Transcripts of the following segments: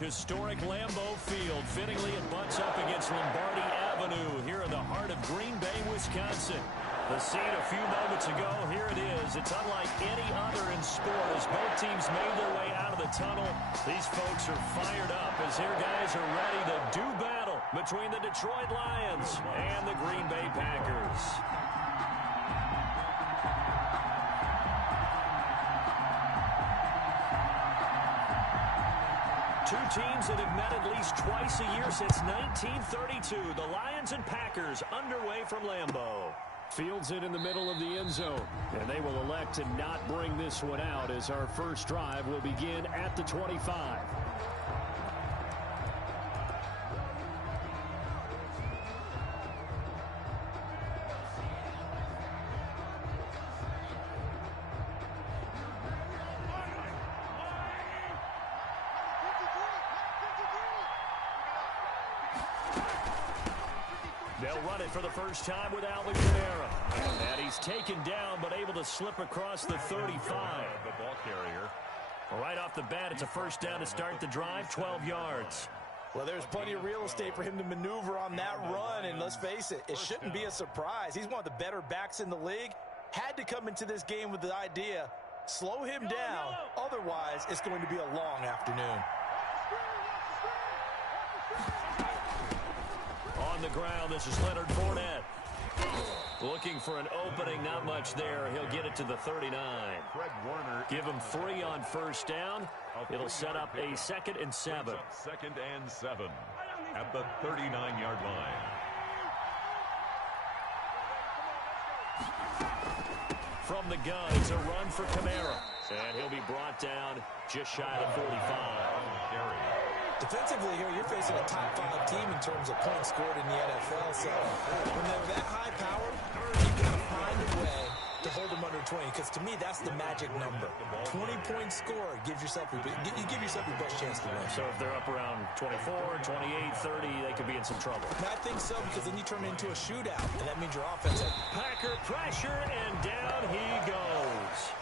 Historic Lambeau Field. Fittingly, it butts up against Lombardi Avenue here in the heart of Green Bay, Wisconsin. The scene a few moments ago, here it is. It's unlike any other in sport as both teams made their way out of the tunnel. These folks are fired up as here guys are ready to do battle between the Detroit Lions and the Green Bay Packers. Two teams that have met at least twice a year since 1932. The Lions and Packers underway from Lambeau. Fields it in the middle of the end zone. And they will elect to not bring this one out as our first drive will begin at the 25. They'll run it for the first time with Alvin Kamara. And he's taken down but able to slip across the 35. The ball carrier. Right off the bat, it's a first down to start the drive, 12 yards. Well, there's plenty of real estate for him to maneuver on that run, and let's face it, it shouldn't be a surprise. He's one of the better backs in the league. Had to come into this game with the idea, slow him down, otherwise it's going to be a long afternoon. On the ground, this is Leonard Fournette. Looking for an opening, not much there. He'll get it to the 39. Fred Warner. Give him 3 on first down. It'll set up a 2nd and 7. 2nd and 7 at the 39-yard line. From the gun, it's a run for Kamara. And he'll be brought down just shy of 45. Defensively here, you're facing a top-5 team in terms of points scored in the NFL. So when they're that high power, you got to find a way to hold them under 20. Because to me, that's the magic number. 20 points scored gives yourself your best chance to win. So if they're up around 24, 28, 30, they could be in some trouble. And I think so, because then you turn it into a shootout, and that means your offense. Packer pressure, and down he goes.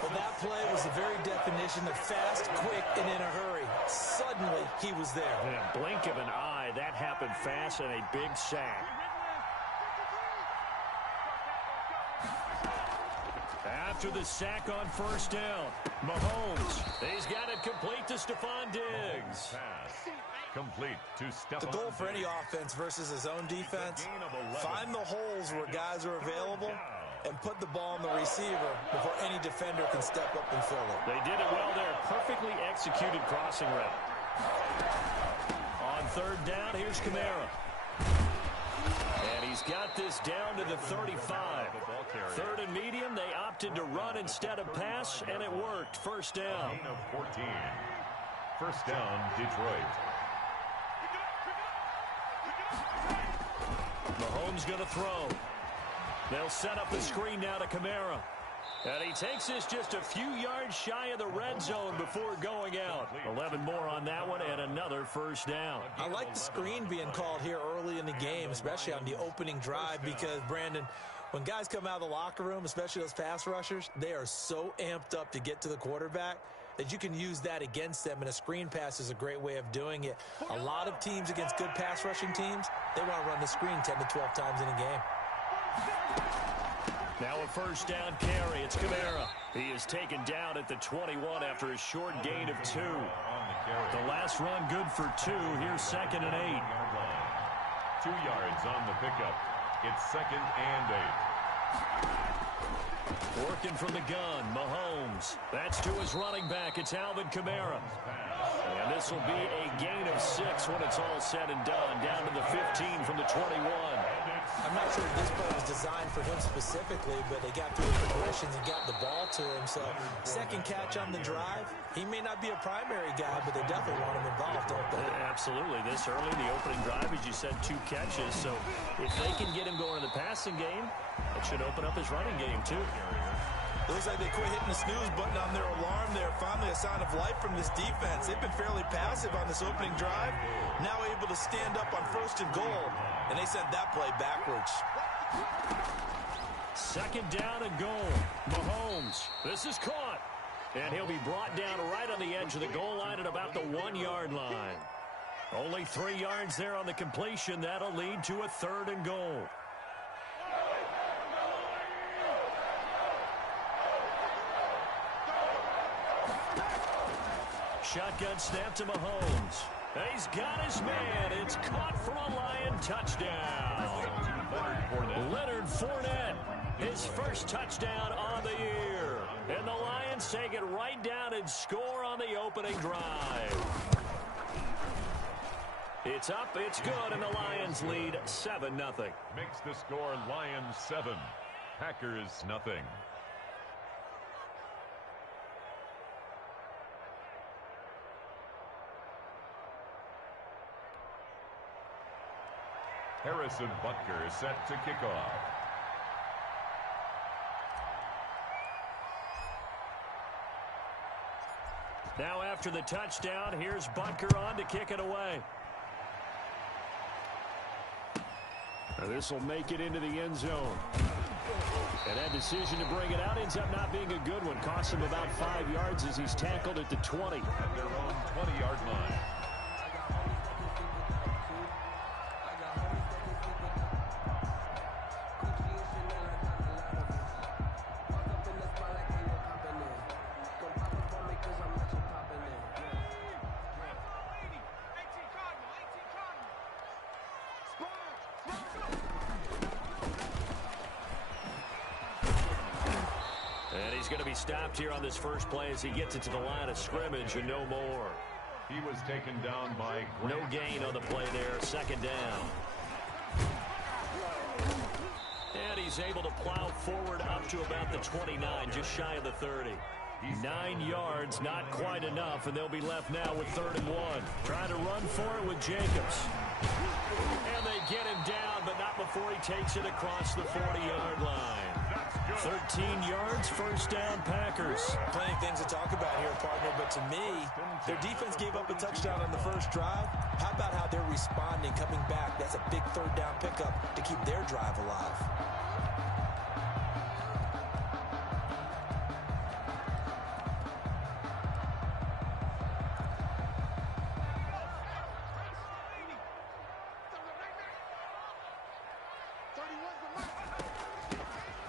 Well, that play was the very definition of fast, quick, and in a hurry. Suddenly, he was there. In a blink of an eye, that happened fast and a big sack. After the sack on first down, Mahomes, he's got it complete to Stephon Diggs. Pass complete to Stephon. The goal for any offense versus his own defense, find the holes where guys are available and put the ball on the receiver before any defender can step up and fill it. They did it well there. Perfectly executed crossing route. On third down, here's Kamara. And he's got this down to the 35. 3rd and medium, they opted to run instead of pass, and it worked. First down. Gain of 14. First down, Detroit. Mahomes going to throw. They'll set up the screen now to Kamara. And he takes this just a few yards shy of the red zone before going out. 11 more on that one and another first down. I like the screen being called here early in the game, especially on the opening drive, because, Brandon, when guys come out of the locker room, especially those pass rushers, they are so amped up to get to the quarterback that you can use that against them, and a screen pass is a great way of doing it. A lot of teams against good pass rushing teams, they want to run the screen 10 to 12 times in a game. Now a first down carry. It's Kamara. He is taken down at the 21 after a short gain of 2. The last run good for 2. Here's 2nd and 8. 2 yards on the pickup. It's 2nd and 8. Working from the gun, Mahomes. That's to his running back. It's Alvin Kamara. And this will be a gain of 6 when it's all said and done. Down to the 15 from the 21. I'm not sure if this play was designed for him specifically, but they got through the progressions and got the ball to him. So, second catch on the drive. He may not be a primary guy, but they definitely want him involved, don't they? Absolutely. This early in the opening drive, as you said, 2 catches. So, if they can get him going in the passing game, it should open up his running game, too. It looks like they quit hitting the snooze button on their alarm there. Finally a sign of life from this defense. They've been fairly passive on this opening drive. Now able to stand up on 1st and goal. And they sent that play backwards. 2nd down and goal. Mahomes. This is caught. And he'll be brought down right on the edge of the goal line at about the 1-yard line. Only 3 yards there on the completion. That'll lead to a 3rd and goal. Shotgun snap to Mahomes. He's got his man. It's caught for a Lion touchdown. Leonard Fournette, his first touchdown on the year. And the Lions take it right down and score on the opening drive. It's up, it's good, and the Lions lead 7-0. Makes the score Lions 7, Packers nothing. Harrison Butker set to kick off. Now after the touchdown, here's Butker on to kick it away. Now this will make it into the end zone. And that decision to bring it out ends up not being a good one. Costs him about 5 yards as he's tackled at the 20. At their own 20-yard line. He's going to be stopped here on this first play as he gets it to the line of scrimmage and no more. He was taken down by no gain on the play there. 2nd down. And he's able to plow forward up to about the 29, just shy of the 30. 9 yards, not quite enough, and they'll be left now with 3rd and 1. Trying to run for it with Jacobs. And they get him down, but not before he takes it across the 40-yard line. 13 yards, 1st down, Packers. Plenty of things to talk about here, partner, but to me, their defense gave up a touchdown on the first drive. How about how they're responding, coming back? That's a big 3rd down pickup to keep their drive alive.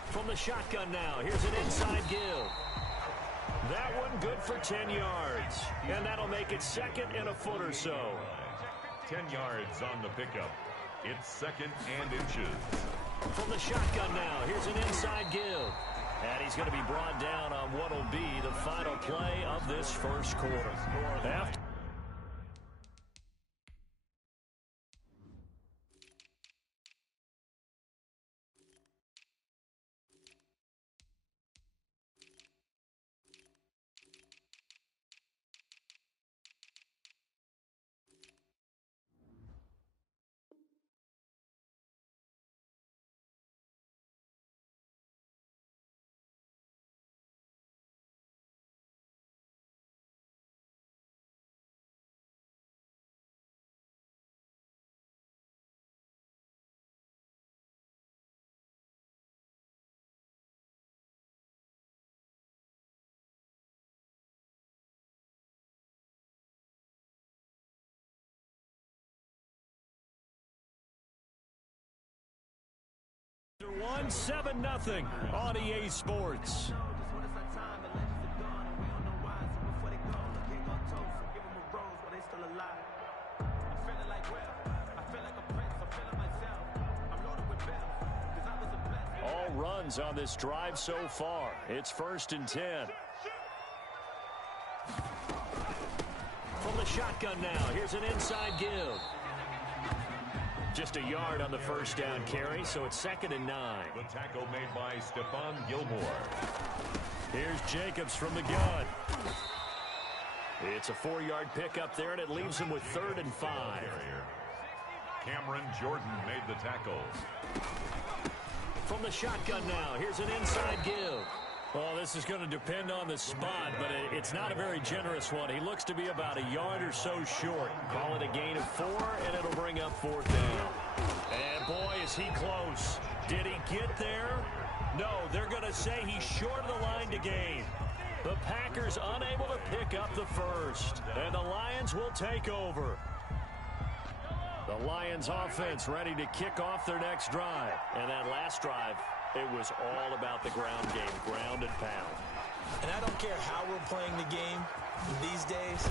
From the shotgun now, here's an inside give. That one good for 10 yards. And that'll make it 2nd and a foot or so. 10 yards on the pickup. It's 2nd and inches. From the shotgun now, here's an inside give. And he's going to be brought down on what will be the final play of this first quarter. After one, 7-0 on EA Sports. All runs on this drive so far. It's 1st and 10. From the shotgun now, here's an inside give. Just a yard on the 1st down carry, so it's 2nd and 9. The tackle made by Stephon Gilmore. Here's Jacobs from the gun. It's a 4-yard pickup there, and it leaves him with 3rd and 5. Cameron Jordan made the tackle. From the shotgun now, here's an inside give. Well, this is going to depend on the spot, but it's not a very generous one. He looks to be about a yard or so short. Call it a gain of 4, and it'll bring up 4th down. And, boy, is he close. Did he get there? No, they're going to say he's short of the line to gain. The Packers unable to pick up the first. And the Lions will take over. The Lions offense ready to kick off their next drive. And that last drive, it was all about the ground game, ground and pound. And I don't care how we're playing the game these days,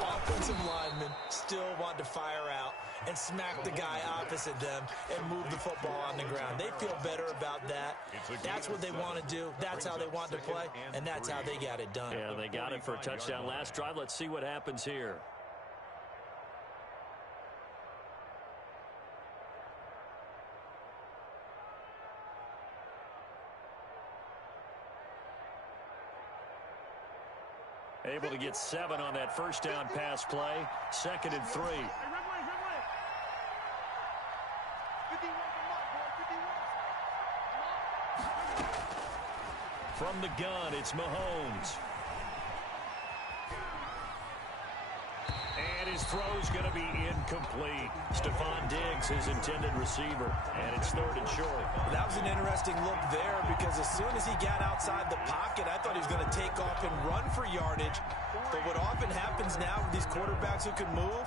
offensive linemen still want to fire out and smack the guy opposite them and move the football on the ground. They feel better about that. That's what they want to do. That's how they want to play, and that's how they got it done. Yeah, they got it for a touchdown last drive. Let's see what happens here. Able to get 7 on that first down pass play. 2nd and 3. From the gun, it's Mahomes. And his throw's going to be incomplete. Stephon Diggs, his intended receiver. And it's 3rd and short. That was an interesting look there because as soon as he got outside the pocket, I thought he was going to take off and run for yardage. But what often happens now with these quarterbacks who can move,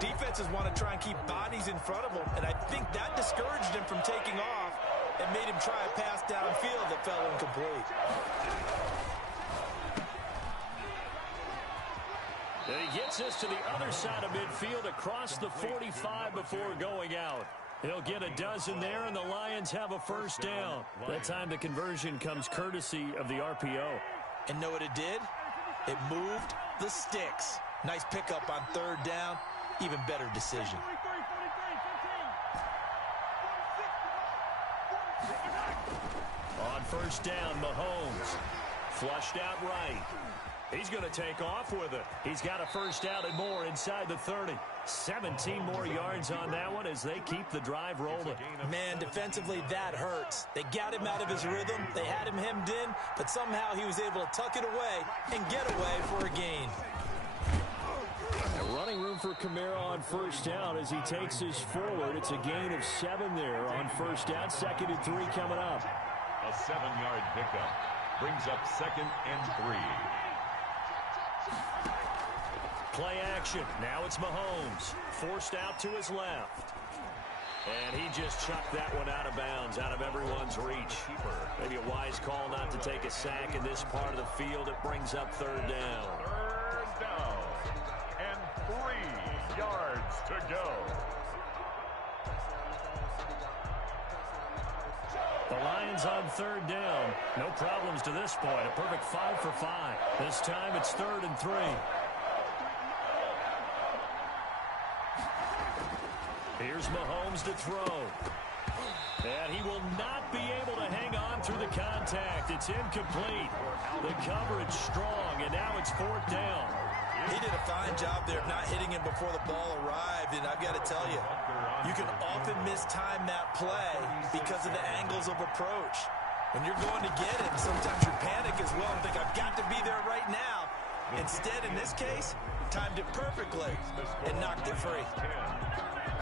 defenses want to try and keep bodies in front of them. And I think that discouraged him from taking off and made him try a pass downfield that fell incomplete. And he gets us to the other side of midfield across the 45 before going out. He'll get a dozen there, and the Lions have a first down. That time the conversion comes courtesy of the RPO. And know what it did? It moved the sticks. Nice pickup on 3rd down. Even better decision. On first down, Mahomes. Flushed out right. He's going to take off with it. He's got a first down and more inside the 30. 17 more yards on that one as they keep the drive rolling. Man, defensively, that hurts. They got him out of his rhythm. They had him hemmed in, but somehow he was able to tuck it away and get away for a gain. Running room for Kamara on first down as he takes us forward. It's a gain of 7 there on first down. 2nd and 3 coming up. A 7-yard pickup brings up 2nd and 3. Play action. Now it's Mahomes. Forced out to his left. And he just chucked that one out of bounds, out of everyone's reach. Maybe a wise call not to take a sack in this part of the field. It brings up 3rd down. 3rd down. And 3 yards to go. The Lions on 3rd down. No problems to this point. A perfect 5 for 5. This time it's 3rd and 3. Here's Mahomes to throw. And he will not be able to hang on through the contact. It's incomplete. The coverage strong, and now it's 4th down. He did a fine job there of not hitting him before the ball arrived, and I've got to tell you, you can often mistime that play because of the angles of approach. When you're going to get him, sometimes you panic as well and think, I've got to be there right now. Instead, in this case, timed it perfectly and knocked it free.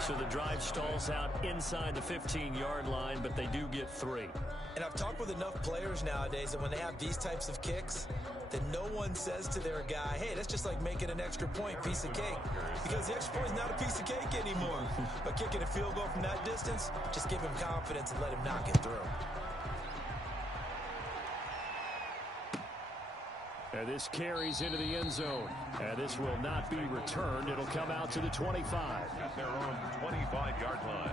So the drive stalls out inside the 15-yard line, but they do get 3. And I've talked with enough players nowadays that when they have these types of kicks, that no one says to their guy, hey, that's just like making an extra point, piece of cake. Because the extra point is not a piece of cake anymore. But kicking a field goal from that distance, just give him confidence and let him knock it through. And this carries into the end zone. And this will not be returned. It'll come out to the 25. At their own 25-yard line.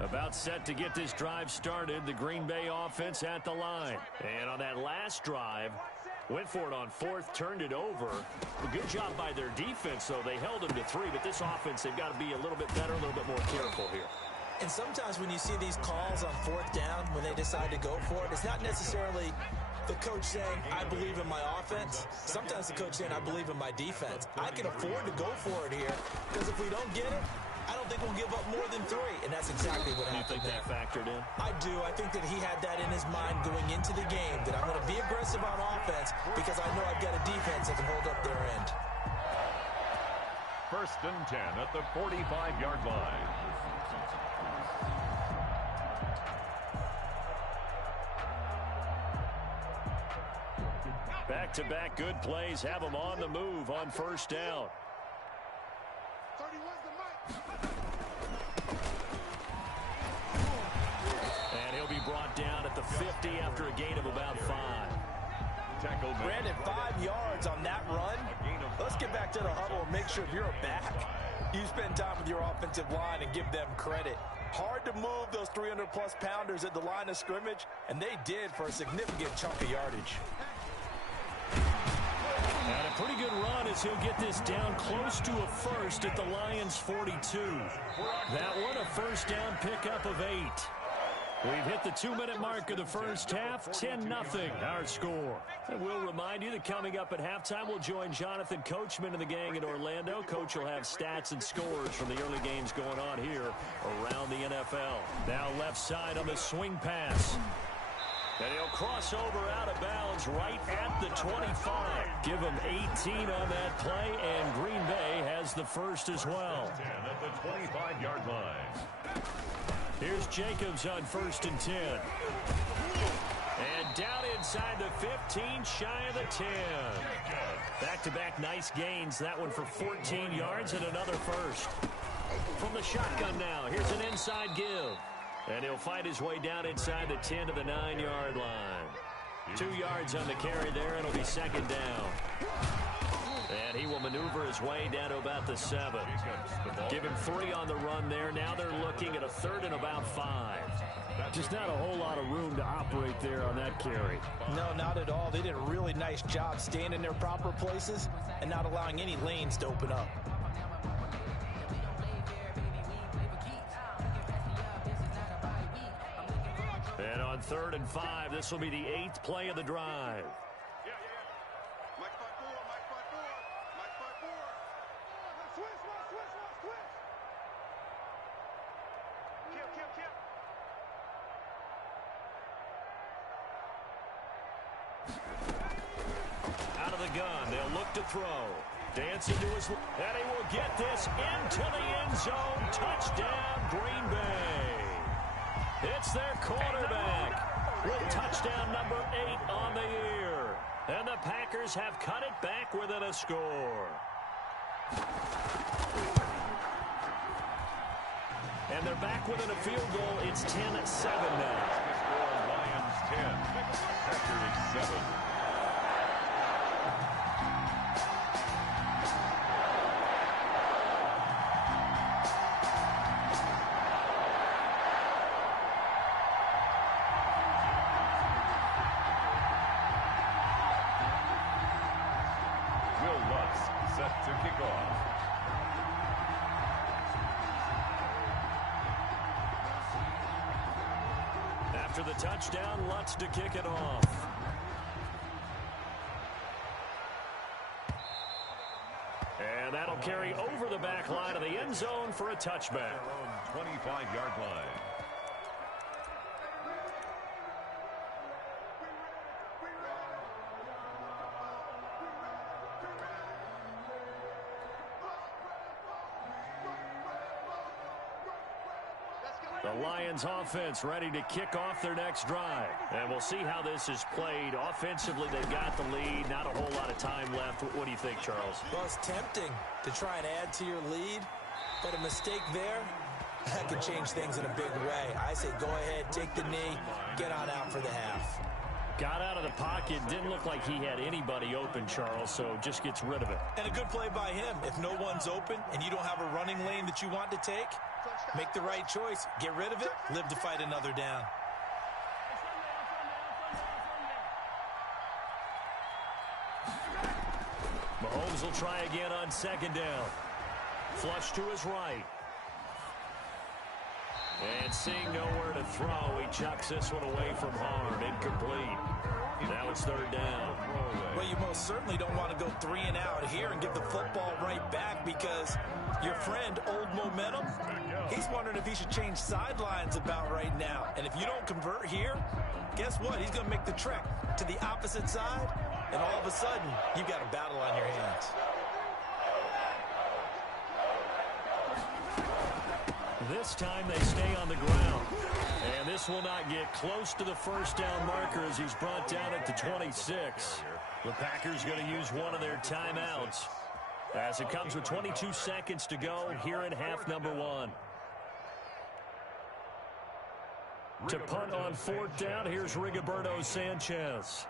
About set to get this drive started. The Green Bay offense at the line. And on that last drive, went for it on 4th, turned it over. A good job by their defense, though. They held them to 3, but this offense, they've got to be a little bit better, a little bit more careful here. And sometimes when you see these calls on 4th down, when they decide to go for it, it's not necessarily the coach saying, I believe in my offense. Sometimes the coach saying, I believe in my defense. I can afford to go for it here because if we don't get it, I don't think we'll give up more than 3, and that's exactly what happened. You think that factored in? I do. I think that he had that in his mind going into the game, that I'm going to be aggressive on offense because I know I've got a defense that can hold up their end. 1st and 10 at the 45-yard line. Back-to-back good plays have him on the move on 1st down. And he'll be brought down at the 50 after a gain of about 5. Brandon, 5 yards on that run. Let's get back to the huddle and make sure if you're a back, you spend time with your offensive line and give them credit. Hard to move those 300-plus pounders at the line of scrimmage, and they did for a significant chunk of yardage. And a pretty good run as he'll get this down close to a first at the Lions' 42. That one a 1st down pickup of 8. We've hit the 2-minute mark of the 1st half, 10-0 our score. And we'll remind you that coming up at halftime, we'll join Jonathan Coachman and the gang in Orlando. Coach will have stats and scores from the early games going on here around the NFL. Now left side on the swing pass. And he'll cross over out of bounds right at the 25. Give him 18 on that play, and Green Bay has the first as well. 10 at the 25-yard line. Here's Jacobs on 1st and 10. And down inside the 15, shy of the 10. Back-to-back nice gains. That one for 14 yards and another first. From the shotgun now, here's an inside give. And he'll fight his way down inside the 10 to the 9-yard line. 2 yards on the carry there. It'll be 2nd down. And he will maneuver his way down to about the 7. Give him 3 on the run there. Now they're looking at a 3rd and about 5. Just not a whole lot of room to operate there on that carry. No, not at all. They did a really nice job staying in their proper places and not allowing any lanes to open up. And on 3rd and 5, this will be the 8th play of the drive. Out of the gun, they'll look to throw. Dance into his, and he will get this into the end zone. Touchdown, Green Bay. It's their quarterback with touchdown number 8 on the year. And the Packers have cut it back within a score. And they're back within a field goal. It's 10-7 now. Lions 10, Packers 7. Set to kick off. After the touchdown, Lutz to kick it off. And that'll carry over the back line of the end zone for a touchback. Their own 25-yard line. The Lions offense ready to kick off their next drive. And we'll see how this is played. Offensively, they've got the lead. Not a whole lot of time left. What do you think, Charles? Well, it's tempting to try and add to your lead, but a mistake there, that could change things in a big way. I say go ahead, take the knee, get on out for the half. Got out of the pocket. Didn't look like he had anybody open, Charles, so just gets rid of it. And a good play by him. If no one's open and you don't have a running lane that you want to take, make the right choice. Get rid of it. Live to fight another down. Mahomes will try again on 2nd down. Flush to his right. And seeing nowhere to throw, he chucks this one away from harm. Incomplete. Now it's third down. Well, you most certainly don't want to go 3 and out here and give the football right back, because your friend, Old Momentum, he's wondering if he should change sidelines about right now. And if you don't convert here, guess what? He's going to make the trek to the opposite side, and all of a sudden, you've got a battle on your hands. This time they stay on the ground. And this will not get close to the first down marker as he's brought down at the 26. The Packers going to use one of their timeouts as it comes with 22 seconds to go here in half number 1. To punt on fourth down, here's Rigoberto Sanchez.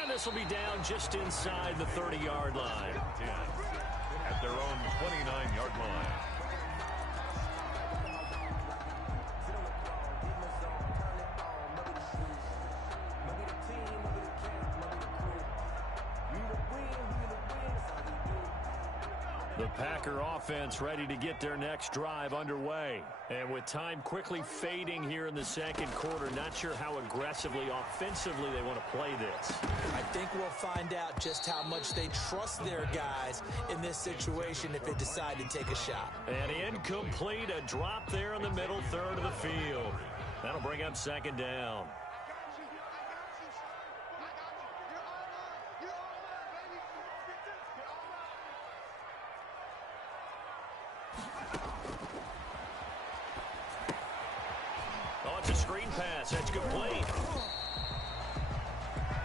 And this will be down just inside the 30-yard line. At their own 29-yard line. The Packer offense ready to get their next drive underway. And with time quickly fading here in the second quarter, not sure how aggressively, offensively they want to play this. I think we'll find out just how much they trust their guys in this situation if they decide to take a shot. And incomplete, a drop there in the middle third of the field. That'll bring up second down. Oh, it's a screen pass. That's complete.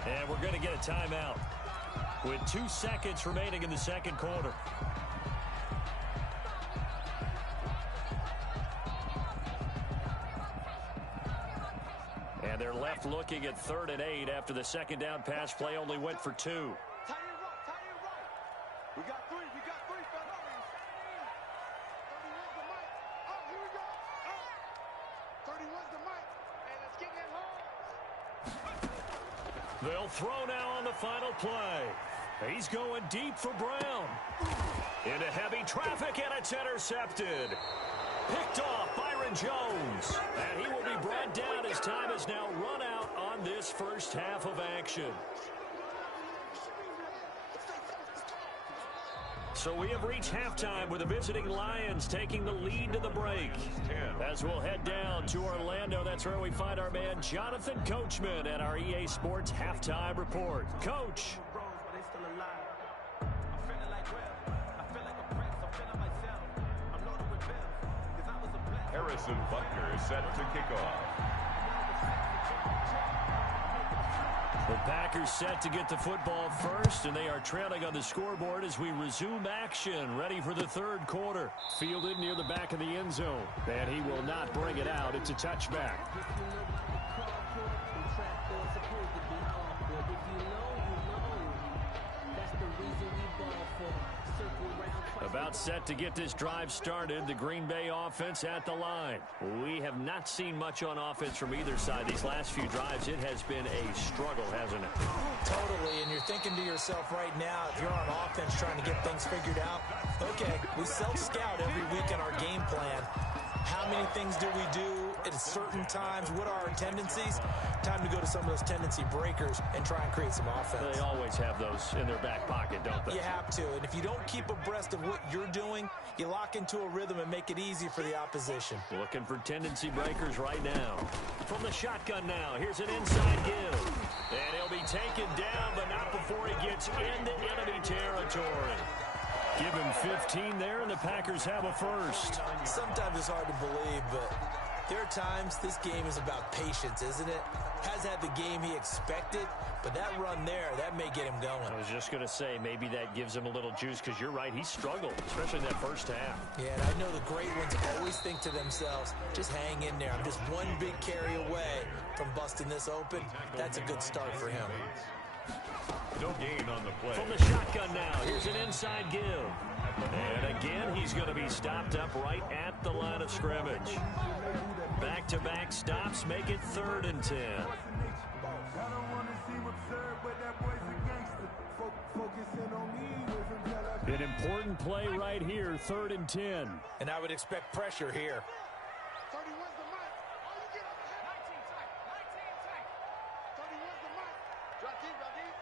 And we're going to get a timeout with 2 seconds remaining in the second quarter. And they're left looking at 3rd and 8 after the second down pass play only went for 2. Tight end right. We got three, fellas. 31's the mic. Oh, here we go. Oh, 31's the mic. Hey, let's get that home. They'll throw now on the final play. He's going deep for Brown. Into heavy traffic, and it's intercepted. Picked off Byron Jones. And he will be brought down as time has now run out on this first half of action. So we have reached halftime with the visiting Lions taking the lead to the break. As we'll head down to Orlando, that's where we find our man Jonathan Coachman at our EA Sports Halftime Report. Coach. Harrison Butker is set to kick off. The Packers set to get the football first, and they are trailing on the scoreboard as we resume action, ready for the third quarter. Fielded near the back of the end zone, and he will not bring it out. It's a touchback. About set to get this drive started, the Green Bay offense at the line. We have not seen much on offense from either side these last few drives. It has been a struggle, hasn't it? Totally, and you're thinking to yourself right now, if you're on offense trying to get things figured out, okay, we self-scout every week in our game plan. How many things do we do at certain times? What are our tendencies? Time to go to some of those tendency breakers and try and create some offense. They always have those in their back pocket, don't they? You have to, and if you don't keep abreast of what you're doing, you lock into a rhythm and make it easy for the opposition. Looking for tendency breakers right now. From the shotgun now, here's an inside give. And he'll be taken down, but not before he gets into enemy territory. Give him 15 there, and the Packers have a first. Sometimes it's hard to believe, but there are times this game is about patience, isn't it? Has had the game he expected, but that run there, that may get him going. I was just going to say, maybe that gives him a little juice, because you're right, he struggled, especially in that first half. Yeah, and I know the great ones always think to themselves, just hang in there. I'm just one big carry away from busting this open. That's a good start for him. No gain on the play. From the shotgun now, here's an inside give. And again, he's going to be stopped up right at the line of scrimmage. Back-to-back stops make it 3rd and 10. An important play right here, 3rd and 10. And I would expect pressure here. 31's the mic. Oh, you get on the head. 19 tight. 19 tight. 31's the mic. Drop deep, drop deep.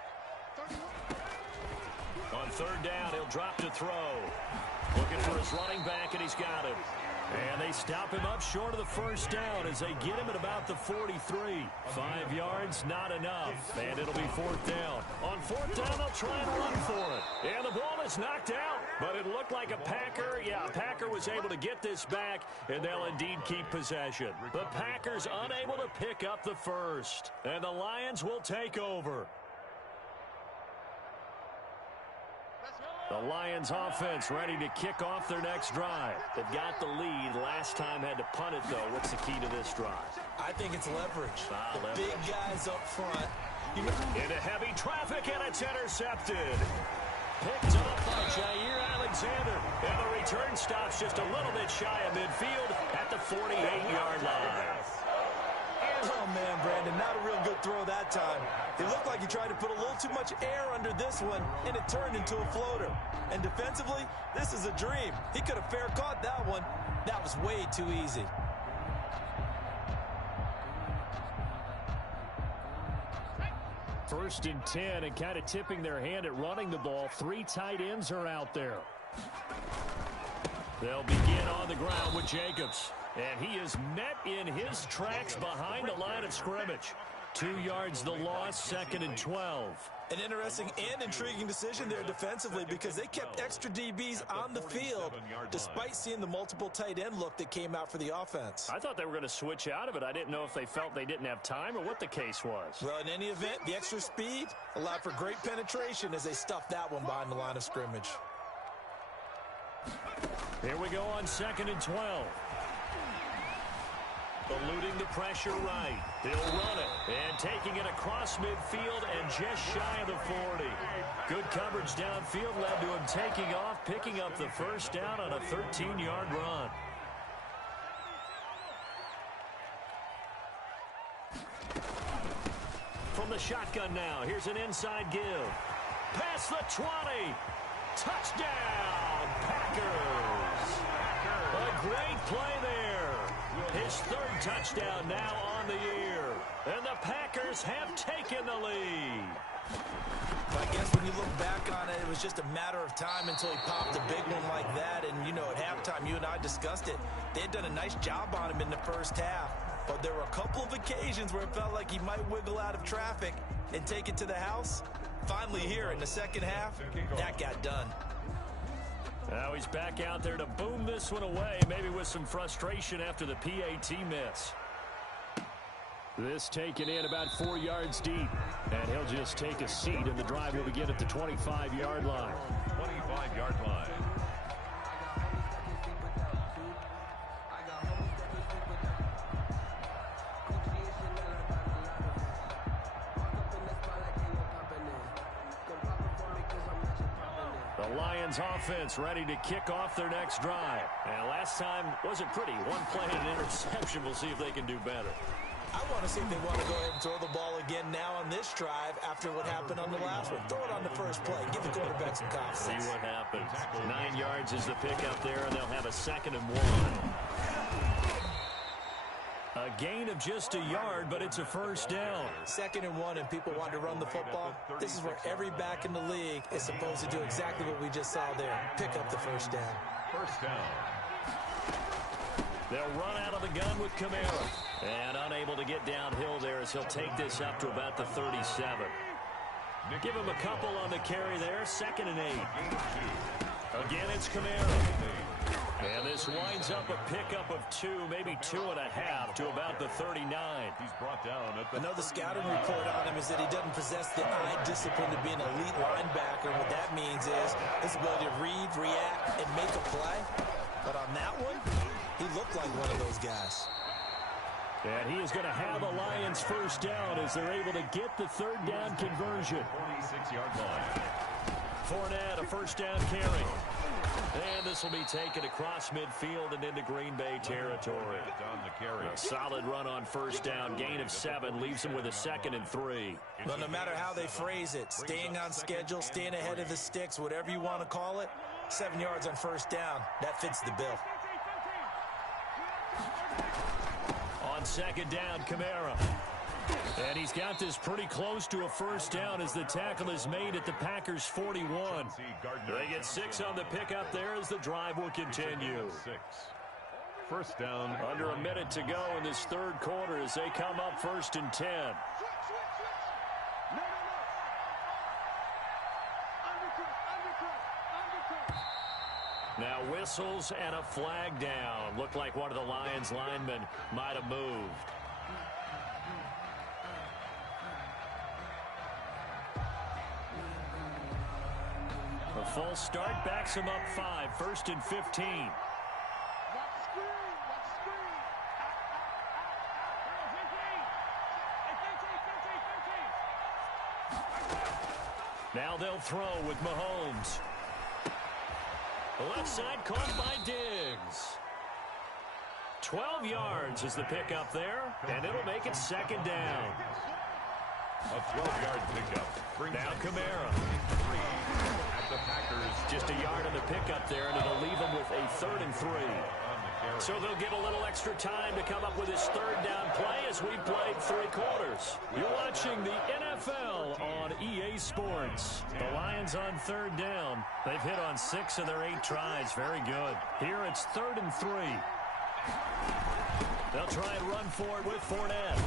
31. On 3rd down, he'll drop to throw. Looking for his running back, and he's got him. And they stop him up short of the 1st down as they get him at about the 43. 5 yards, not enough. And it'll be 4th down. On 4th down, they'll try and run for it. And the ball is knocked out. But it looked like a Packer. Yeah, a Packer was able to get this back, and they'll indeed keep possession. The Packers unable to pick up the 1st. And the Lions will take over. The Lions offense ready to kick off their next drive. They've got the lead. Last time had to punt it, though. What's the key to this drive? I think it's leverage. Leverage. Big guys up front. Into heavy traffic, and it's intercepted. Picked up by Jair Alexander. And the return stops just a little bit shy of midfield at the 48-yard line. Oh, man, Brandon, not a real good throw that time. It looked like he tried to put a little too much air under this one, and it turned into a floater. And defensively, this is a dream. He could have fair caught that one. That was way too easy. First and 10, and kind of tipping their hand at running the ball. 3 tight ends are out there. They'll begin on the ground with Jacobs. And he is met in his tracks behind the line of scrimmage. 2 yards the loss, 2nd and 12. An interesting and intriguing decision there defensively because they kept extra DBs on the field despite seeing the multiple tight end look that came out for the offense. I thought they were going to switch out of it. I didn't know if they felt they didn't have time or what the case was. Well, in any event, the extra speed allowed for great penetration as they stuffed that one behind the line of scrimmage. Here we go on 2nd and 12. Eluding the pressure right. He'll run it. And taking it across midfield and just shy of the 40. Good coverage downfield led to him taking off, picking up the 1st down on a 13-yard run. From the shotgun now, here's an inside give. Past the 20. Touchdown, Packers. A great play there. His 3rd touchdown now on the year. And the Packers have taken the lead. I guess when you look back on it, it was just a matter of time until he popped a big one like that. And, you know, at halftime, you and I discussed it. They had done a nice job on him in the 1st half. But there were a couple of occasions where it felt like he might wiggle out of traffic and take it to the house. Finally here in the 2nd half, that got done. Now he's back out there to boom this one away, maybe with some frustration after the PAT miss. This taken in about 4 yards deep, and he'll just take a seat, and the drive will begin at the 25-yard line. 25-yard line. The Lions offense ready to kick off their next drive. And last time wasn't pretty. One play and an interception. We'll see if they can do better. I want to see if they want to go ahead and throw the ball again now on this drive after what happened on the last one. Throw it on the 1st play. Give the quarterback some confidence. See what happens. 9 yards is the pickup there, and they'll have a 2nd and 1. A gain of just a yard, but it's a 1st down. 2nd and 1, and people want to run the football. This is where every back in the league is supposed to do exactly what we just saw there. Pick up the 1st down. 1st down. They'll run out of the gun with Kamara. And unable to get downhill there as he'll take this up to about the 37. Give him a couple on the carry there. 2nd and 8. Again, it's Kamara. And this winds up a pickup of 2, maybe 2.5 to about the 39. He's brought down at the... I know the scouting report on him is that he doesn't possess the eye discipline to be an elite linebacker. What that means is his ability to read, react, and make a play. But on that one, he looked like one of those guys. And he is going to have a Lions 1st down as they're able to get the 3rd down conversion. 46-yard line. Fournette, a first down carry. And this will be taken across midfield and into Green Bay territory. A solid run on first down. Gain of 7 leaves him with a 2nd and 3. Well, no matter how they phrase it, staying on schedule, staying ahead of the sticks, whatever you want to call it, 7 yards on first down, that fits the bill. On 2nd down, Kamara. And he's got this pretty close to a first down as the tackle is made at the Packers' 41. They get 6 on the pickup there as the drive will continue. First down. Under a minute to go in this 3rd quarter as they come up 1st and 10. Now whistles and a flag down. Looked like one of the Lions linemen might have moved. A false start backs him up 5. 1st and 15. Now they'll throw with Mahomes. The left side caught by Diggs. 12 yards is the pickup there, and it'll make it 2nd down. A 12-yard pickup. Now Kamara. At the Packers. Just a yard on the pickup there, and it'll leave them with a 3rd and 3. So they'll get a little extra time to come up with this 3rd down play as we've played 3 quarters. You're watching the NFL on EA Sports. The Lions on 3rd down. They've hit on 6 of their 8 tries. Very good. Here it's 3rd and 3. They'll try and run for it with Fournette.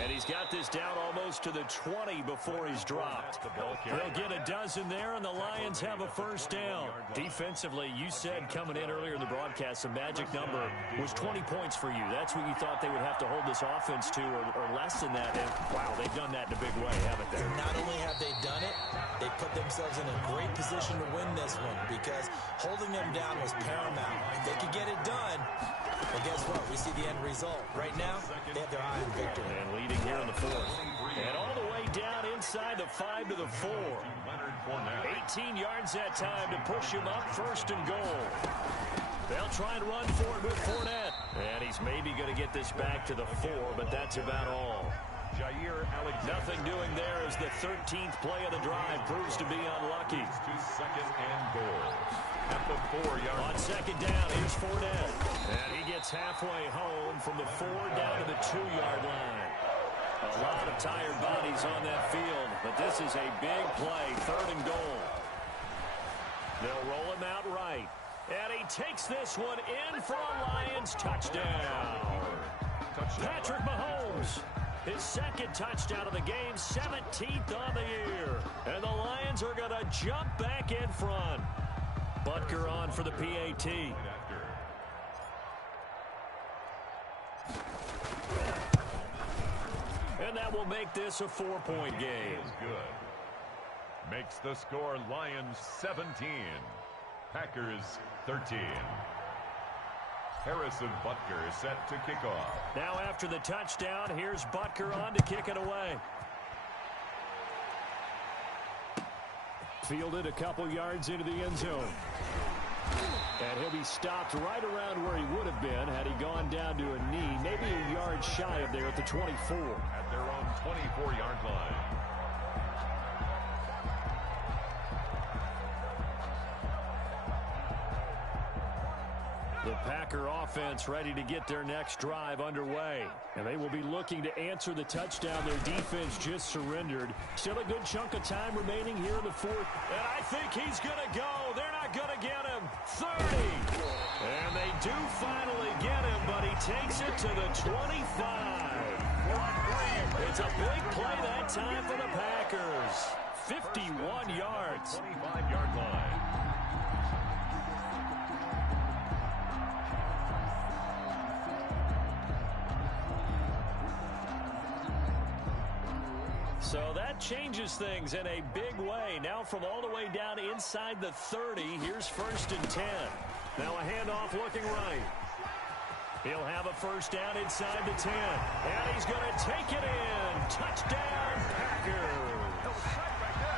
And he's got this down almost to the 20 before he's dropped. They'll get a dozen there, and the Lions have a first down. Defensively, you said coming in earlier in the broadcast, the magic number was 20 points for you. That's what you thought they would have to hold this offense to, or less than that. And, wow, they've done that in a big way, haven't they? Not only have they done it, they put themselves in a great position to win this one because holding them down was paramount. If they could get it done, well, guess what? We see the end result. Right now, they have their eye on victory. And leading here in the 4th. And all the way down inside the 5 to the 4. 18 yards that time to push him up 1st and goal. They'll try and run for it with Fournette. And he's maybe going to get this back to the 4, but that's about all. Nothing doing there as the 13th play of the drive proves to be unlucky. To 2nd and goal. At the 4-yard. On 2nd down, here's Fournette. And he gets halfway home from the 4 down to the 2-yard line. A lot of tired bodies on that field, but this is a big play, 3rd and goal. They'll roll him out right. And he takes this one in for a Lions touchdown. Patrick Mahomes. His 2nd touchdown of the game, 17th on the year. And the Lions are going to jump back in front. Butker on for the PAT. And that will make this a 4-point game. Good. Makes the score Lions 17. Packers 13. Harrison Butker set to kick off. Now after the touchdown, here's Butker on to kick it away. Fielded a couple yards into the end zone. And he'll be stopped right around where he would have been had he gone down to a knee, maybe a yard shy of there at the 24. At their own 24-yard line. The Packer offense ready to get their next drive underway. And they will be looking to answer the touchdown their defense just surrendered. Still a good chunk of time remaining here in the 4th. And I think he's going to go. They're not going to get him. 30. And they do finally get him, but he takes it to the 25. It's a big play that time for the Packers. 51 yards. 25-yard line. So that changes things in a big way. Now from all the way down inside the 30, here's 1st and 10. Now a handoff looking right. He'll have a first down inside the 10. And he's going to take it in. Touchdown, Packers.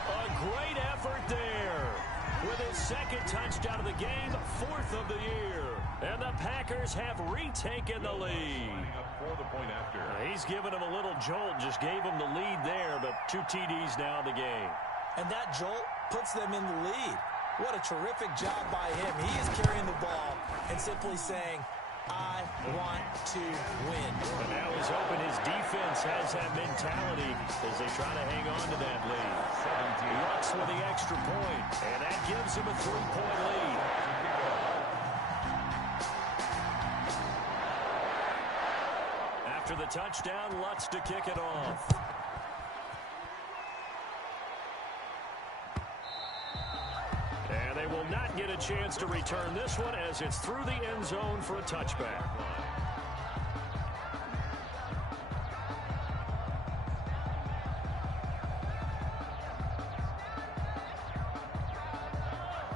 A second touchdown of the game, 4th of the year. And the Packers have retaken the lead. For the point after. He's given him a little jolt, just gave him the lead there, but 2 TDs now in the game. And that jolt puts them in the lead. What a terrific job by him. He is carrying the ball and simply saying, I want to win. And now he's hoping his defense has that mentality as they try to hang on to that lead. 17 Lux with the extra point, and that gives him a 3-point lead. After the touchdown, Lutz to kick it off. And they will not get a chance to return this one as it's through the end zone for a touchback.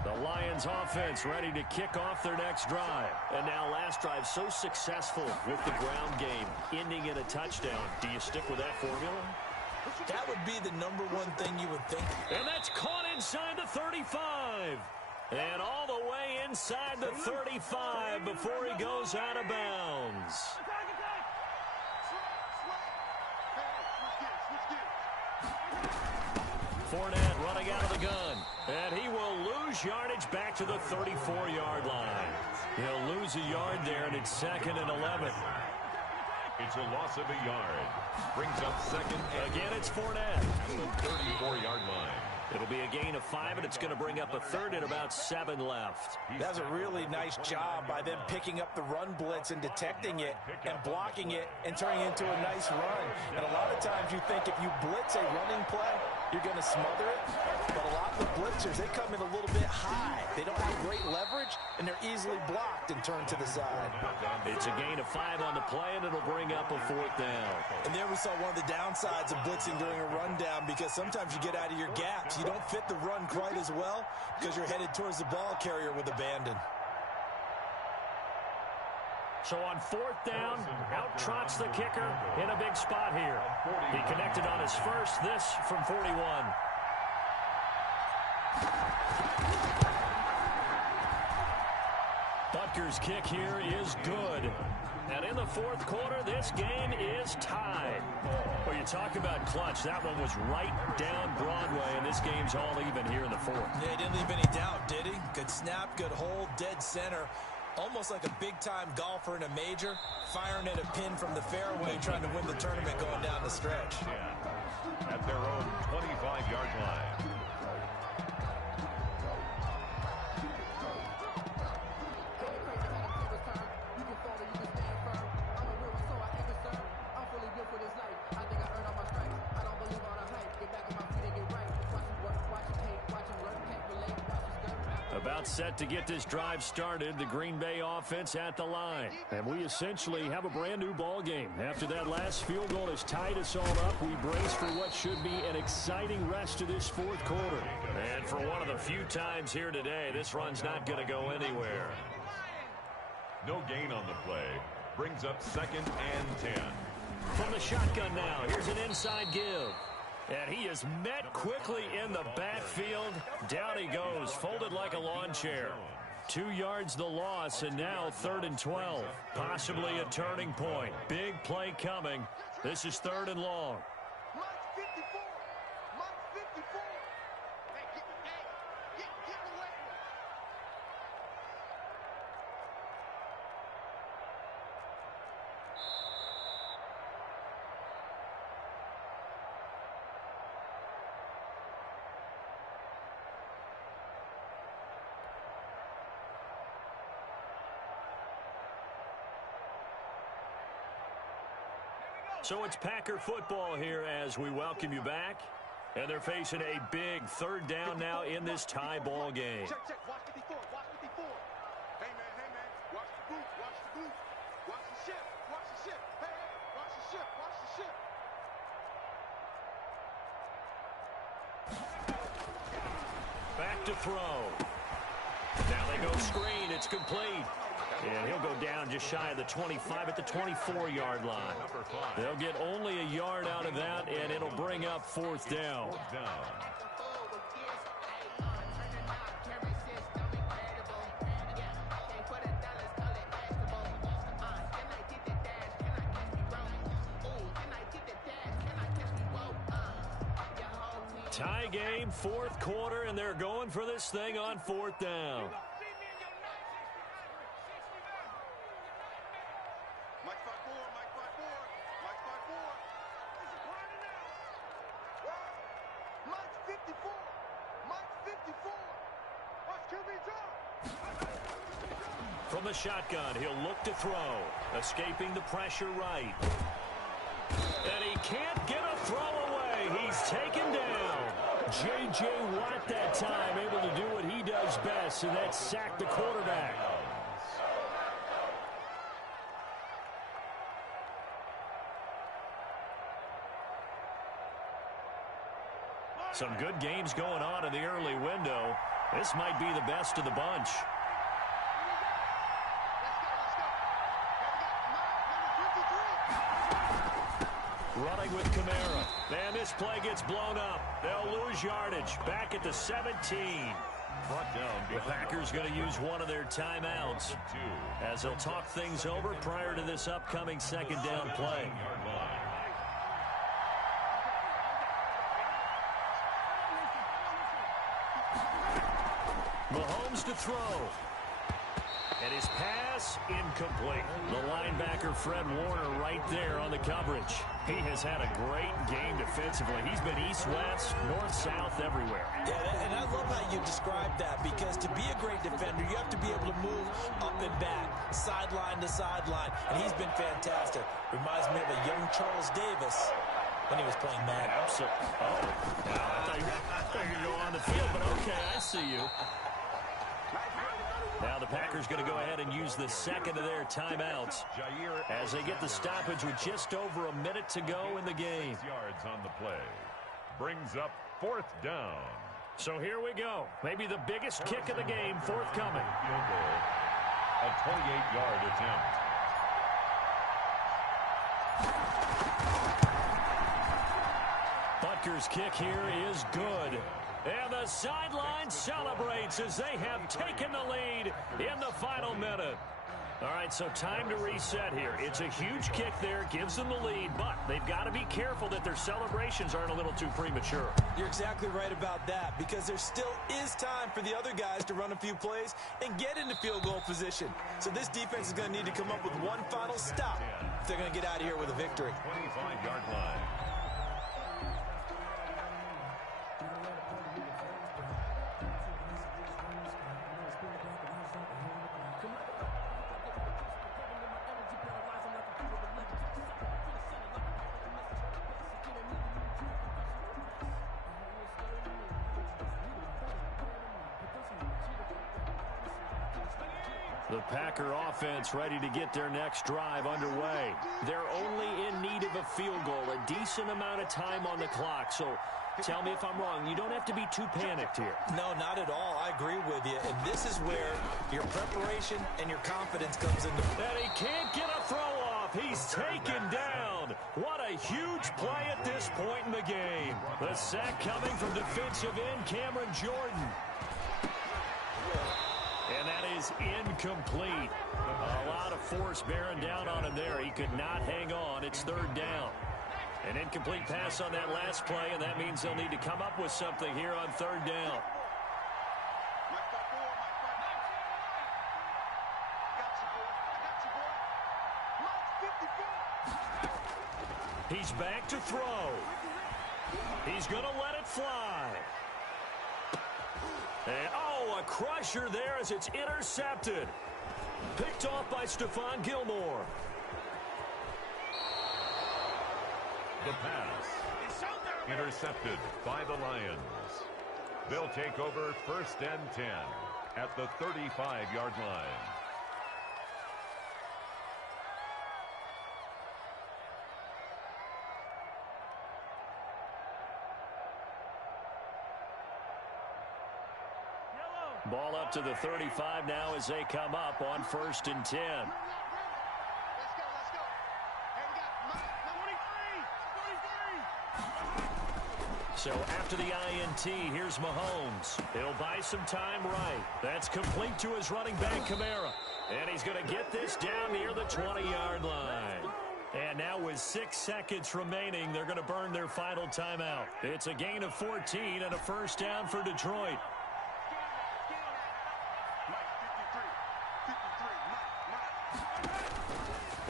The Lions offense ready to kick off their next drive. And now last drive so successful with the ground game, ending in a touchdown. Do you stick with that formula? That would be the #1 thing you would think. And that's caught inside the 35. And all the way inside the 35 before he goes out of bounds. Fournette running out of the gun. And he will lose yardage back to the 34-yard line. He'll lose a yard there, and it's 2nd and 11. It's a loss of a yard. Brings up 2nd. Again, it's Fournette. The 34-yard line. It'll be a gain of 5, and it's going to bring up a 3rd and about 7 left. That's a really nice job by them picking up the run blitz and detecting it and blocking it and turning it into a nice run. And a lot of times you think if you blitz a running play, you're going to smother it. But a lot of the blitzers, they come in a little bit high. They don't have great leverage, and they're easily blocked and turned to the side. It's a gain of 5 on the play, and it'll bring up a 4th down. And there we saw one of the downsides of blitzing during a rundown, because sometimes you get out of your gaps. You don't fit the run quite as well because you're headed towards the ball carrier with abandon. So on 4th down, out trots the kicker in a big spot here. He connected on his first, this from 41. Butker's kick here is good. And in the 4th quarter, this game is tied. Well, you talk about clutch. That one was right down Broadway, and this game's all even here in the 4th. Yeah, he didn't leave any doubt, did he? Good snap, good hold, dead center. Almost like a big-time golfer in a major, firing at a pin from the fairway, trying to win the tournament going down the stretch. At their own 25-yard line. About set to get this drive started, the Green Bay offense at the line. And we essentially have a brand new ball game. After that last field goal has tied us all up, we brace for what should be an exciting rest of this 4th quarter. And for one of the few times here today, this run's not going to go anywhere. No gain on the play. Brings up 2nd and 10. From the shotgun now, here's an inside give. And he is met quickly in the backfield. Down he goes, folded like a lawn chair. 2 yards the loss, and now 3rd and 12. Possibly a turning point. Big play coming. This is 3rd and long. So it's Packer football here as we welcome you back. And they're facing a big 3rd down now in this tie ball game. Check, check. Watch 54. Watch 54. Hey, man. Watch the booth. Watch the booth. Watch the ship. Watch the ship. Hey, watch the ship. Watch the ship. Back to throw. Now they go screen. It's complete. And he'll go down just shy of the 25 at the 24-yard line. They'll get only a yard out of that, and it'll bring up 4th down. Tie game, fourth quarter, and they're going for this thing on fourth down. Mike 5-4, Mike 5-4, Mike 5-4. Mike 54, Mike 54. Watch QB drop. From the shotgun, he'll look to throw. Escaping the pressure right. And he can't get a throw away. He's taken down. J.J. Watt that time, able to do what he does best, and that's sack the quarterback. Some good games going on in the early window. This might be the best of the bunch. Running with Kamara. And this play gets blown up. They'll lose yardage. Back at the 17. Brought down. The Packers going to use one of their timeouts as they'll talk things over prior to this upcoming second down play. Mahomes to throw. And his pass incomplete. The linebacker Fred Warner right there on the coverage. He has had a great game defensively. He's been east-west, north-south, everywhere. Yeah, and I love how you describe that, because to be a great defender, you have to be able to move up and back, sideline to sideline, and he's been fantastic. Reminds me of a young Charles Davis when he was playing Madden. Absolutely. Oh, now I thought you were going to go on the field, but okay, I see you. Now the Packers going to go ahead and use the second of their timeouts as they get the stoppage with just over a minute to go in the game. 6 yards on the play. Brings up fourth down. So here we go. Maybe the biggest kick of the game forthcoming. Field goal. A 28-yard attempt. Butker's kick here is good. And the sideline celebrates as they have taken the lead in the final minute. All right, so time to reset here. It's a huge kick there, gives them the lead, but they've got to be careful that their celebrations aren't a little too premature. You're exactly right about that, because there still is time for the other guys to run a few plays and get into field goal position. So this defense is going to need to come up with one final stop if they're going to get out of here with a victory. 25-yard line. The Packer offense ready to get their next drive underway. They're only in need of a field goal, a decent amount of time on the clock. So tell me if I'm wrong. You don't have to be too panicked here. No, not at all. I agree with you. And this is where your preparation and your confidence comes into play. And he can't get a throw off. He's taken down. What a huge play at this point in the game. The sack coming from defensive end Cameron Jordan. And that is incomplete. A lot of force bearing down on him there. He could not hang on. It's third down. An incomplete pass on that last play, and that means they'll need to come up with something here on third down. He's back to throw. He's going to let it fly. And, oh, a crusher there as it's intercepted. Picked off by Stephon Gilmore. The pass. Intercepted by the Lions. They'll take over first and 10 at the 35-yard line. Ball up to the 35 now as they come up on first and 10. Let's go. Hey, we got 23. So after the INT, here's Mahomes. He'll buy some time right. That's complete to his running back, Kamara. And he's going to get this down near the 20-yard line. And now with 6 seconds remaining, they're going to burn their final timeout. It's a gain of 14 and a first down for Detroit.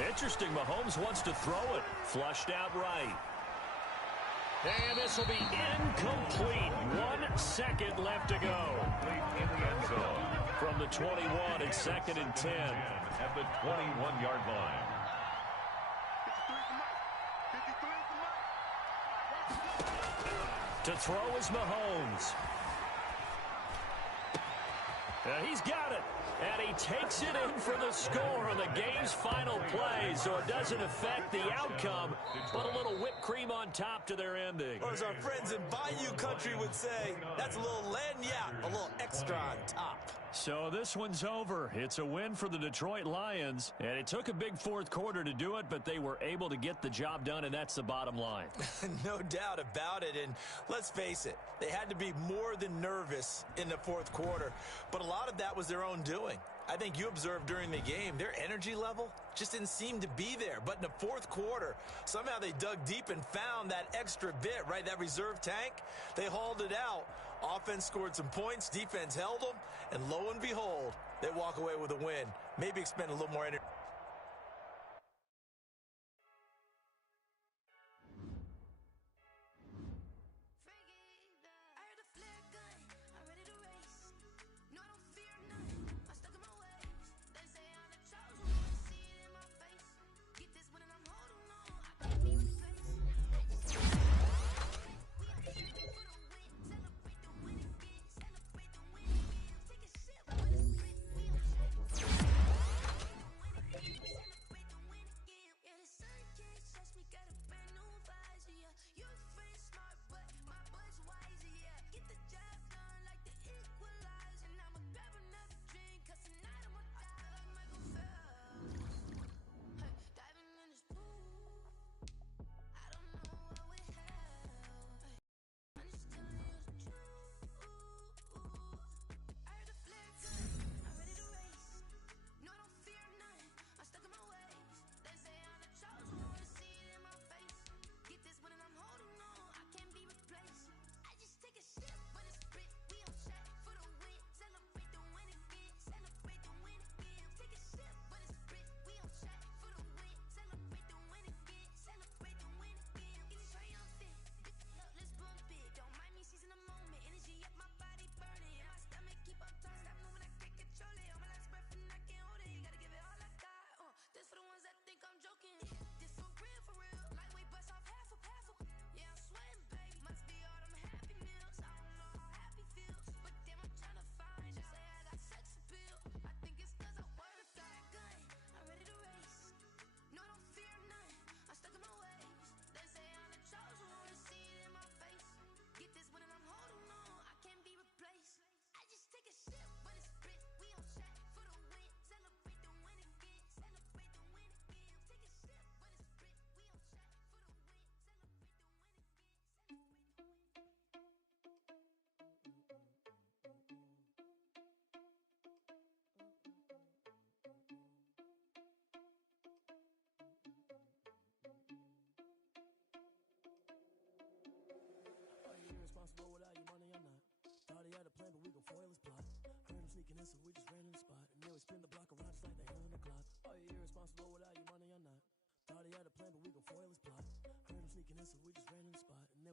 Interesting, Mahomes wants to throw it. Flushed out right. And this will be incomplete. 1 second left to go. In the end zone. From the 21, it's second and 10. At the 21-yard line. To throw is Mahomes. And he's got it. And he takes it in for the score on the game's final play, so it doesn't affect the outcome, but a little whipped cream on top to their ending. Or as our friends in Bayou Country would say, that's a little lagniappe, a little extra on top. So this one's over. It's a win for the Detroit Lions, and it took a big fourth quarter to do it, but they were able to get the job done, and that's the bottom line. No doubt about it, and let's face it, they had to be more than nervous in the fourth quarter, but a lot of that was their own doing. I think you observed during the game, their energy level just didn't seem to be there. But in the fourth quarter, somehow they dug deep and found that extra bit, right, that reserve tank. They hauled it out. Offense scored some points, defense held them, and lo and behold, they walk away with a win. Maybe expend a little more energy.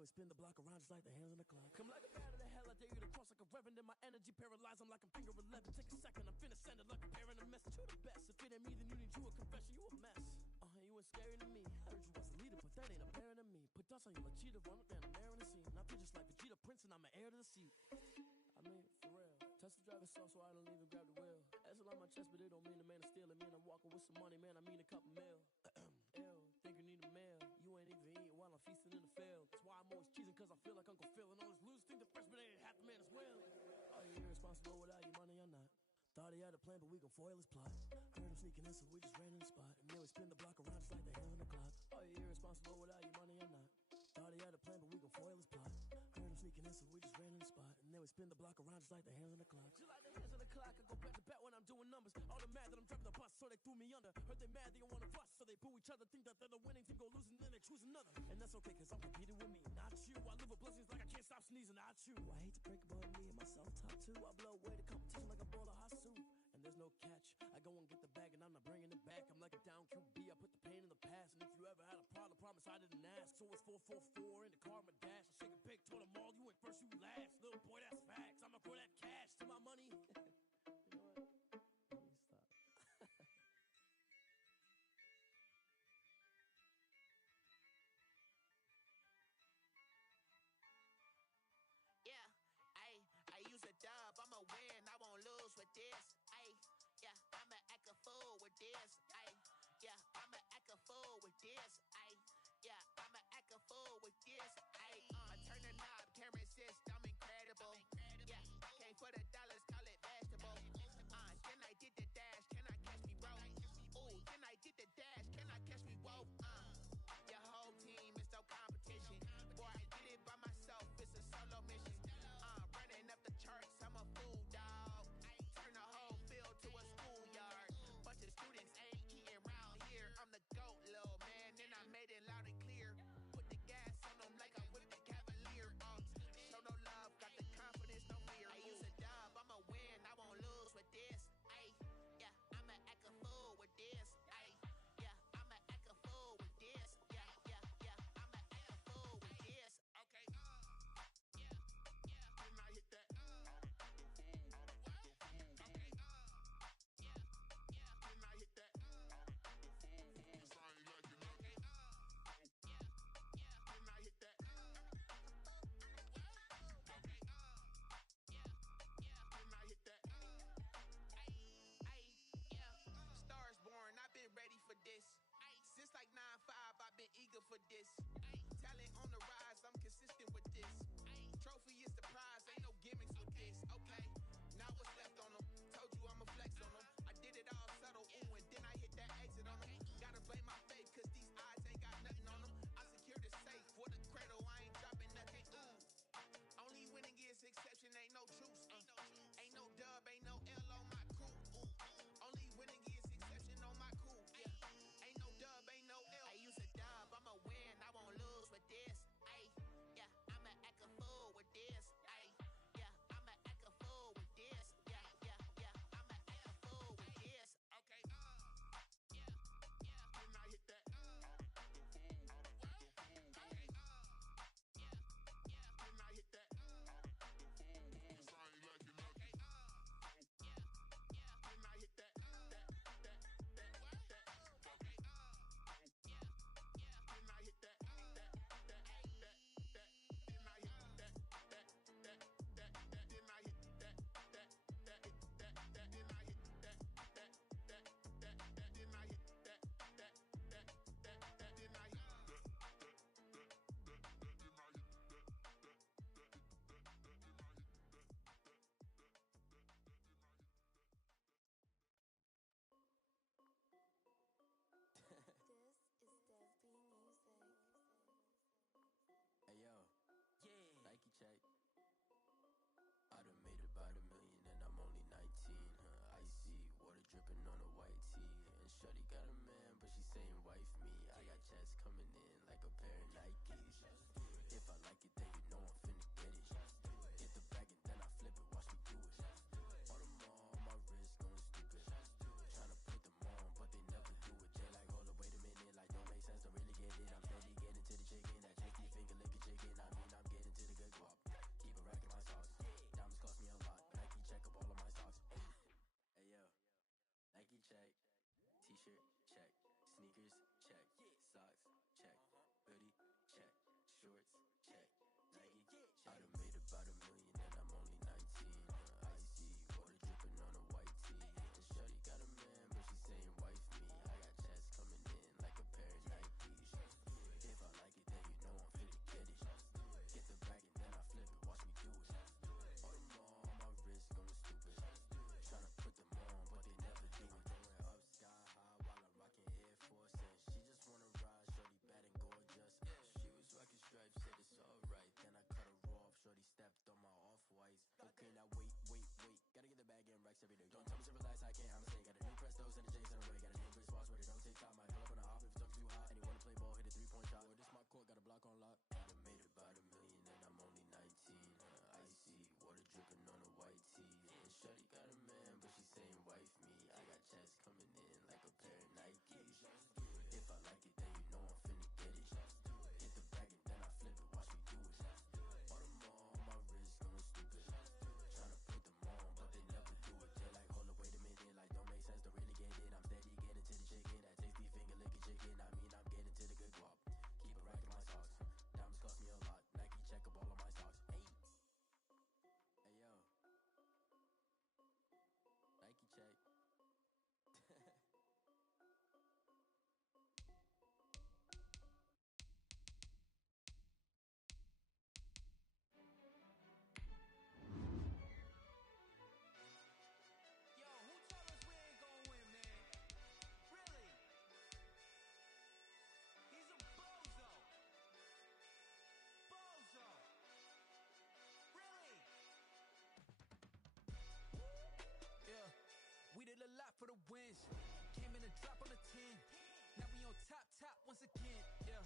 Spin the block around just like the hands on the clock. Come like a bat of the hell, I dare you to cross like a reverend. In my energy paralyzed, I'm like I'm finger 11. Take a second, I'm finna send it like a parent a message to the best. If it ain't me, then you need you a confession, you a mess. You ain't scary to me. Heard you was a leader, but that ain't apparent to me. Put dust on you like cheetah, run up down the narrow in the scene. Now I feel just like Vegeta Prince and I'm an heir to the seat. I mean, for real. Touch the driver's soft so I don't even grab the wheel. That's on my chest, but it don't mean the man is stealing. Mean I'm walking with some money, man, I mean a couple mil. Ew, think you need a meal. You ain't even eating while I'm feasting in the field. That's why I'm always cheesing, cause I feel like Uncle Phil. And all this lose think the freshman ain't half the man as well. Are you irresponsible without your money or not? Thought he had a plan, but we gon' foil his plot. Heard him sneaking in, so we just ran in the spot. And then we spin the block around just like the hands on the clock. Are you irresponsible without your money or not? Thought he had a plan, but we gon' foil his plot. Heard him sneaking in, so we just ran in the spot. And then we we spin the block around just like the hands on the clock. Just like the hands on the clock, I go back to back when I'm doing numbers. All the mad that I'm driving the bus, so they threw me under. Heard they mad, they don't wanna bust, so they boo each other. Think that they're the winning team, go losing, then they choose another. And that's okay, cause I'm competing with me, not you. I live with blessings like I can't stop sneezing, not you. I hate to break it, but me and myself top two. I blow away the competition like a bowl of hot soup. And there's no catch. I go and get the bag and I'm not bringing it back. I'm like a down QB, I put the pain in the past. And if you ever had a problem, promise I didn't ask. So it's 444 in the car, my dash. I shake a pig, told them all, you went first, you last. Little boy, that's facts. I'ma grow that cash to my money. You know what? Let me stop. Yeah, I use a dub, I'ma win, I won't lose with this. Yeah, I'ma act a fool with this. Yeah, I'ma act a fool with this. Yeah, I'ma act a fool with this. I turn the knob, can't resist, I'm incredible. Yeah, came for the dollars, call it vegetable. Then I did the dash, can I catch me, bro? Ooh, then I did the dash, can I catch me, whoa? Your whole team is no competition. Boy, I did it by myself, it's a solo mission. Running up the charts, I'm a fool, dog. Turn the whole field to a schoolyard. Bunch of students ain't eating round here. I'm the GOAT, little man, and I made it loud and clear. Put the gas on them like I whipped the Cavalier. Show no love, got the confidence, no fear. I use a dub, I'ma win, I won't lose with this. Yeah, I'ma act a fool with this. Yeah, I'ma act a fool with this. Yeah, I'ma act a fool with this. Okay, Can I hit that? Okay, Can I hit that? Cause I ain't like it, okay. Can I hit that? Okay, Can I hit that? Stars born, I've been ready for this. Since like 9-5, I've been eager for this. Talent on the rise, I'm consistent with this. Trophy is the prize, ain't no gimmicks with this. Okay, now what's left on them? Told you I'ma flex on them. I did it all subtle, ooh, and then I hit that exit on them. Gotta blame my faith, cause these odds ain't got nothing on them. I secured the safe for the cradle, I ain't dropping nothing, ooh. Only winning is exception, ain't no truce. Ain't no dub, ain't no L on my crew. Only winning is exception on my crew. Yeah, ain't no dub, ain't no L. I use a dub, I'ma win, I won't lose with this. Yeah, I'ma act a fool with this. Yeah, I'ma act a fool with this. Yeah, I'ma act a fool with this. Okay, Can I hit that? Okay, Can I hit that? Cause I ain't like it, okay. Can I hit that? Okay, Can I hit that? This is Dev B Music. Hey yo, Yeah. Nike check. I done made about $1 million and I'm only 19, huh? Icy, water dripping on a white tee. And shorty got a man, but she saying wife me. I got checks coming in like a pair of Nikes. If I like it, then you know I'm finna get it. Get the bag and then I flip it, watch me do it. All them on my wrist going stupid. Tryna put them on, but they never do it. They like, hold up, wait a minute, like don't make sense, don't really get it. I'm steady getting to the chicken, that tasty finger licking chicken. I mean, I'm getting to the good guap. Keep a rack in my socks. Diamonds cost me a lot, but Nike check up all of my stocks. Hey yo, Nike check, t-shirt check, sneakers check. I can't, I'm saying, got a new Prestos and the J's on the way. Got a new bitch watch, but it don't take time. I pull up on the off if it's talking too hot. And he wanna play ball, hit a 3-point shot. Or this my court, got a block on lock. I done made it by the million and I'm only 19. Icy, water dripping on a white tee. And shorty got a man, but she saying wife me. I got checks coming in like a pair of Nikes. If I like it, then you know I'm finna get it. Hit the bag and then I flip it, watch me do it. All them on my wrist, going stupid. Tryna put them on, but they never do it. They're like, hold up, wait a minute, like don't make sense, don't really get it. I'm steady getting to the chicken, that tasty finger licking chicken. I mean, I'm getting to the good guap. Keep it racking my socks. Diamonds cost me a lot. Nike check up all of my stocks. Hey, hey yo, Nike check. Yo, who told us we ain't gonna win, man? Really? He's a bozo. Bozo. Really? Yeah, we did a lot for the wins. Came in a drop on the 10. Now we on top once again. Yeah,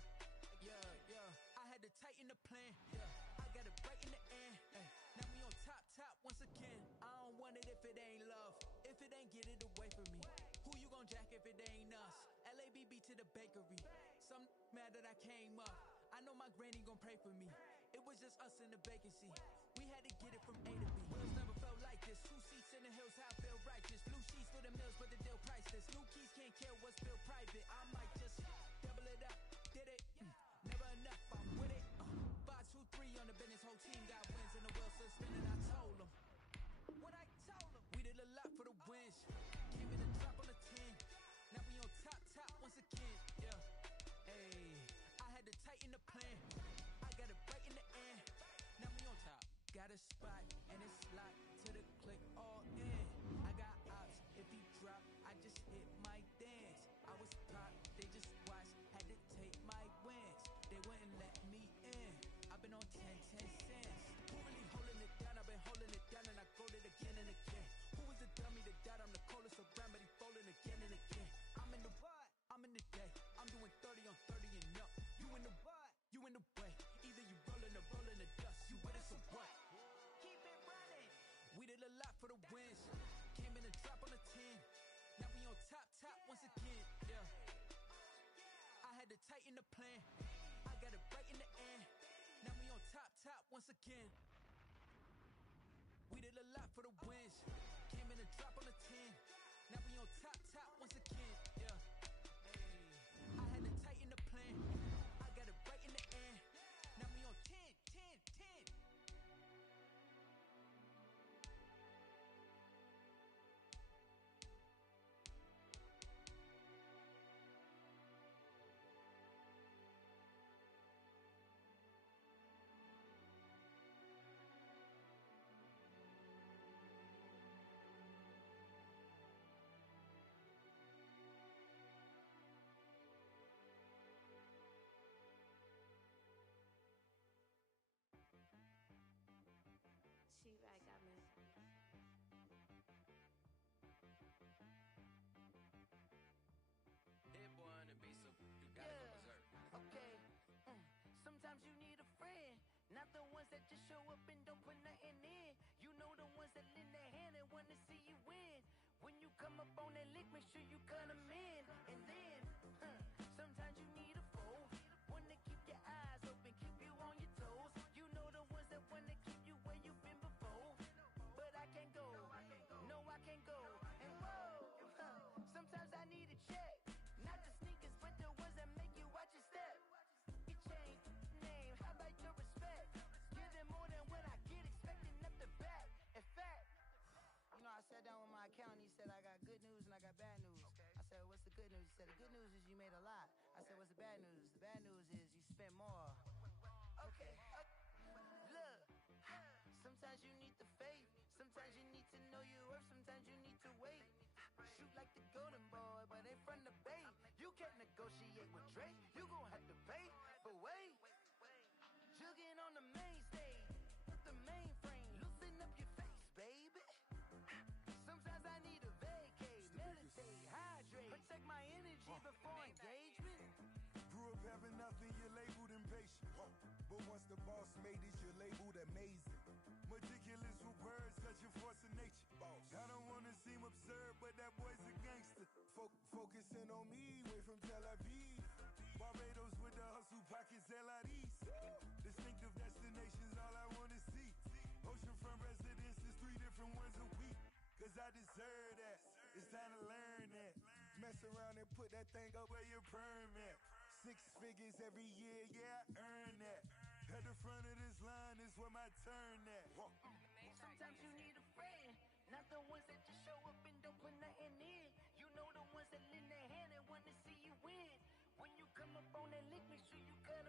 yeah, yeah. I had to tighten the plan. Yeah, I got it right in the end. Ay, now we on top once again. I don't want it if it ain't love. If it ain't, get it away from me. Who you gon' jack if it ain't us? LABB to the bakery. Some mad that I came up. I know my granny gon' pray for me. It was just us in the vacancy. We had to get it from A to B. Wheels never felt like this. 2 seats in the hills, how I feel righteous. Blue sheets for the mills, but the deal priceless. New keys can't care what's still private. I might just double it up. Did it? Never enough, I'm with it. 5, 2, 3 on the business. Whole team got wins and the wheels still spinning. I told them. What I told them. We did a lot for the wins. Came in a drop on the 10. Now we on top once again. Yeah. Hey, I had to tighten the plan. I got it right in the end. Now we on top. Got a spot and it's locked to the click all in. I got ops. If he drop, I just hit my dance. I was pop, they just watched. Had to take my wins. They wouldn't let me in. I've been on 10 cents. Who really holding it down? I've been holding it down and I go it again and again. Who was the dummy that died? I'm the coldest around, but he folding again and again. I'm in the what? I'm in the day. I'm doing 30 on 30 and up. You in the what? You in the way. Either you rolling or rolling the dust. You with us or what? Keep it running. We did a lot for the wins. Came in a drop on the 10. Now we on top once again. Yeah. I had to tighten the plan. I got it right in the end. Now we on top once again. We did a lot for the wins. Came in a drop on the 10. Now we on top once again. Yeah. Hey, I had to tighten the plan. I got it right in the end. Now we on 10. She-Rag got me. Hit boy on the beat, so you gotta go berserk. Okay. Sometimes you need a friend, not the ones that just show up and don't put nothing in. You know the ones that lend their hand and wanna see you win. When you come up on that lick, make sure you cut them in. And then, sometimes you need a foe, one to keep your eyes open, keep you on your toes. You know the ones that wanna keep you where you've been before. But I can't go, no I can't go. And whoa, sometimes I need a check. Not the sneakers, but the ones that make you watch your step. You change name, how about your respect? Give them more than what I get, expecting up the back. In fact, you know, I sat down with my accountant, he said I got good news and I got bad news. I said, what's the good news? He said, the good news is you made a lot. I said, what's the bad news? The bad news is you spent more. Okay, look, sometimes you need the faith, sometimes you need to know your worth, sometimes you need to wait. Shoot like the golden boy, but ain't from the bay. You can't negotiate with Drake, you gon' have to pay. But wait, jugging on the main stage, the mainframe, loosen up your face, baby. Sometimes I need a vacay. Tel Aviv. Barbados with the hustle pockets, LIDs. Distinctive destinations, all I wanna see. Oceanfront residences, 3 different ones a week. Cause I deserve that. It's time to learn that. Mess around and put that thing up where your permit. 6 figures every year, yeah, I earn that. At the front of this line is where my turn at. Sometimes you need a friend, not the ones that just show up and don't put nothing in. You know the ones that lend their hand and want to see you win. When you come up on that lick, make sure you cut